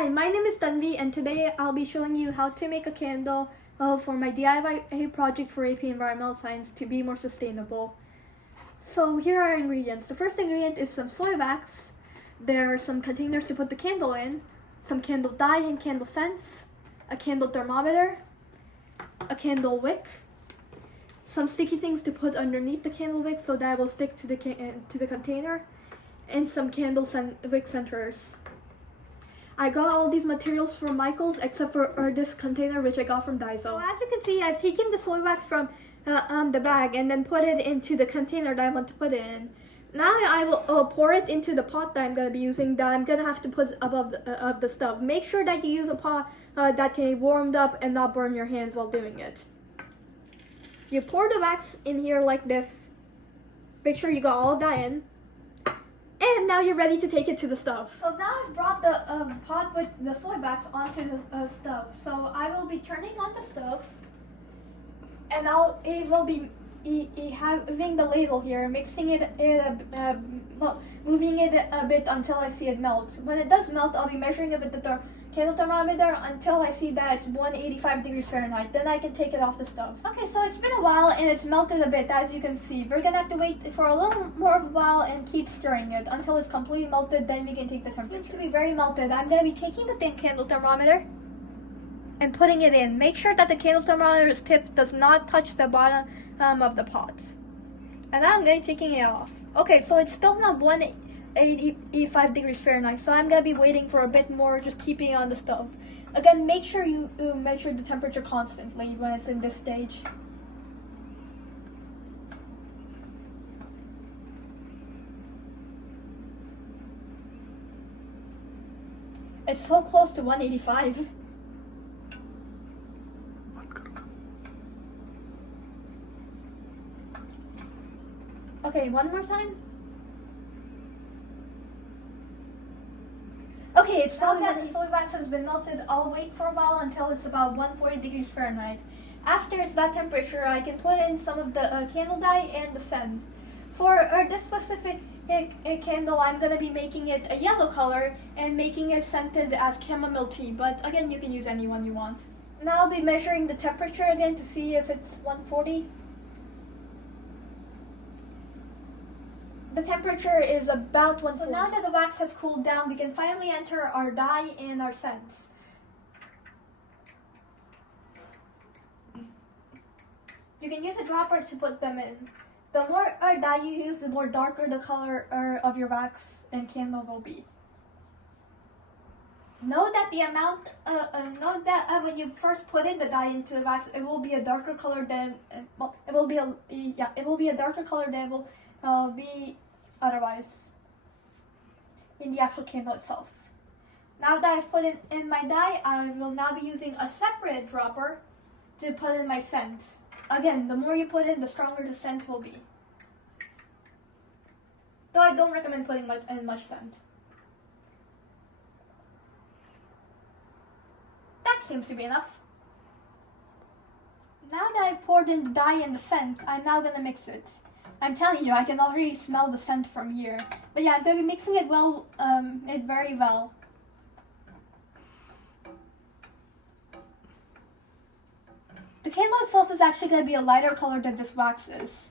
Hi, my name is Tanvi and today I'll be showing you how to make a candle for my DIY project for AP Environmental Science to be more sustainable. So here are our ingredients. The first ingredient is some soy wax. There are some containers to put the candle in, some candle dye and candle scents, a candle thermometer, a candle wick, some sticky things to put underneath the candle wick so that it will stick to the container, and some candle wick centers. I got all these materials from Michael's except for this container which I got from Daiso. So as you can see, I've taken the soy wax from the bag and then put it into the container that I want to put it in. Now I will pour it into the pot that I'm going to be using, that I'm going to have to put above the stove. Make sure that you use a pot that can be warmed up and not burn your hands while doing it. You pour the wax in here like this. Make sure you got all of that in. And now you're ready to take it to the stove. So now I've brought the pot with the soy wax onto the stove. So I will be turning on the stove, and it will be having the ladle here, mixing moving it a bit until I see it melt. When it does melt, I'll be measuring it with the candle thermometer until I see that it's 185 degrees Fahrenheit. Then I can take it off the stove. Okay, so it's been a while and it's melted a bit, as you can see. We're gonna have to wait for a little more of a while and keep stirring it until it's completely melted. Then we can take the temperature. It seems to be very melted. I'm gonna be taking the candle thermometer and putting it in. Make sure that the candle thermometer's tip does not touch the bottom of the pot. And now I'm going to be taking it off. Okay, so it's still not 185 degrees Fahrenheit, so I'm going to be waiting for a bit more, just keeping it on the stove. Again, make sure you measure the temperature constantly when it's in this stage. It's so close to 185. Okay, one more time. Okay, it's found that the soy wax has been melted. I'll wait for a while until it's about 140 degrees Fahrenheit. After it's that temperature, I can put in some of the candle dye and the scent. For this specific candle, I'm going to be making it a yellow color and making it scented as chamomile tea. But again, you can use any one you want. Now I'll be measuring the temperature again to see if it's 140. The temperature is about 140. So now that the wax has cooled down, we can finally enter our dye and our scents. You can use a dropper to put them in. The more dye you use, the more darker the color of your wax and candle will be. Note that when you first put in the dye into the wax, it will be a darker color than it will be a darker color than it will be otherwise in the actual candle itself. Now that I've put in my dye, I will now be using a separate dropper to put in my scent. Again, the more you put in, the stronger the scent will be. Though I don't recommend putting much scent. That seems to be enough. Now that I've poured in the dye and the scent, I'm now gonna mix it. I'm telling you, I can already smell the scent from here. But yeah, I'm going to be mixing it very well. The candle itself is actually going to be a lighter color than this wax is.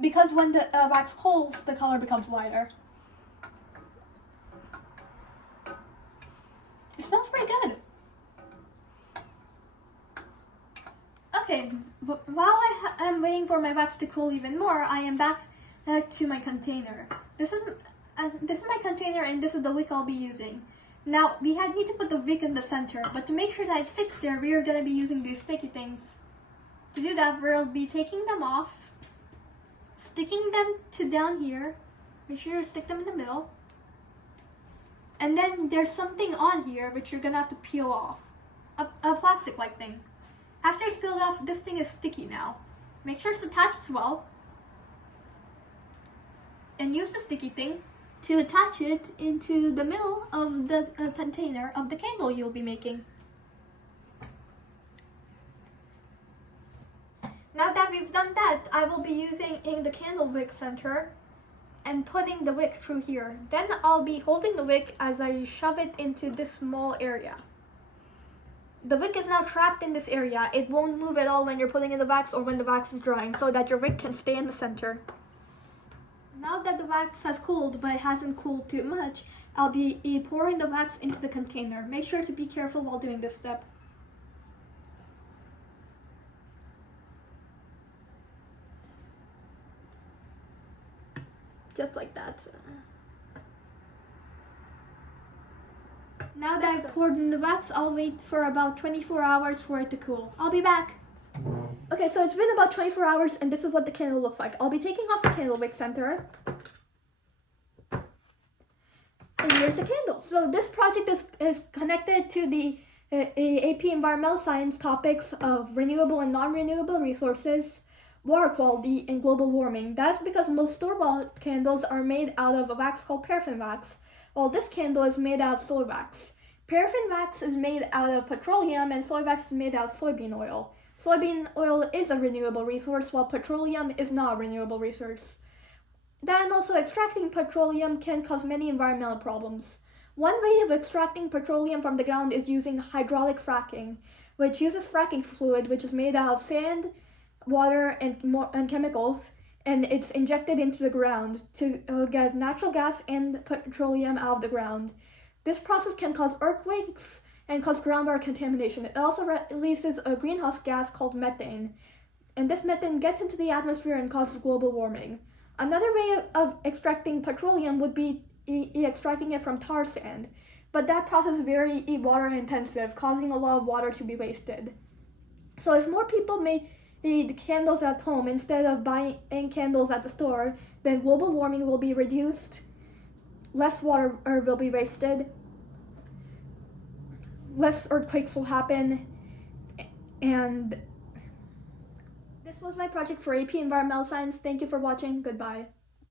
Because when the wax cools, the color becomes lighter. It smells pretty good. Okay, but while I'm waiting for my wax to cool even more, I am back to my container. This is my container, and this is the wick I'll be using. Now, we need to put the wick in the center, but to make sure that it sticks there, we are going to be using these sticky things. To do that, we'll be taking them off, sticking them to down here. Make sure you stick them in the middle. And then there's something on here which you're going to have to peel off. A plastic-like thing. After it's peeled off, this thing is sticky now. Make sure it's attached well. And use the sticky thing to attach it into the middle of the container of the candle you'll be making. Now that we've done that, I will be using the candle wick center and putting the wick through here. Then I'll be holding the wick as I shove it into this small area. The wick is now trapped in this area. It won't move at all when you're putting in the wax or when the wax is drying, so that your wick can stay in the center. Now that the wax has cooled, but it hasn't cooled too much, I'll be pouring the wax into the container. Make sure to be careful while doing this step. Just like that. Now that I've poured in the wax, I'll wait for about 24 hours for it to cool. I'll be back. Okay, so it's been about 24 hours and this is what the candle looks like. I'll be taking off the candle wick center. And here's the candle. So this project is connected to the AP Environmental Science topics of renewable and non-renewable resources, water quality, and global warming. That's because most store-bought candles are made out of a wax called paraffin wax, while this candle is made out of soy wax. Paraffin wax is made out of petroleum and soy wax is made out of soybean oil. Soybean oil is a renewable resource, while petroleum is not a renewable resource. Then also, extracting petroleum can cause many environmental problems. One way of extracting petroleum from the ground is using hydraulic fracking, which uses fracking fluid, which is made out of sand, water, and chemicals, and it's injected into the ground to get natural gas and petroleum out of the ground. This process can cause earthquakes and cause groundwater contamination. It also releases a greenhouse gas called methane, and this methane gets into the atmosphere and causes global warming. Another way of extracting petroleum would be extracting it from tar sand, but that process is very water intensive, causing a lot of water to be wasted. So if more people made candles at home instead of buying candles at the store, then global warming will be reduced, less water will be wasted, less earthquakes will happen, and this was my project for AP Environmental Science. Thank you for watching. Goodbye.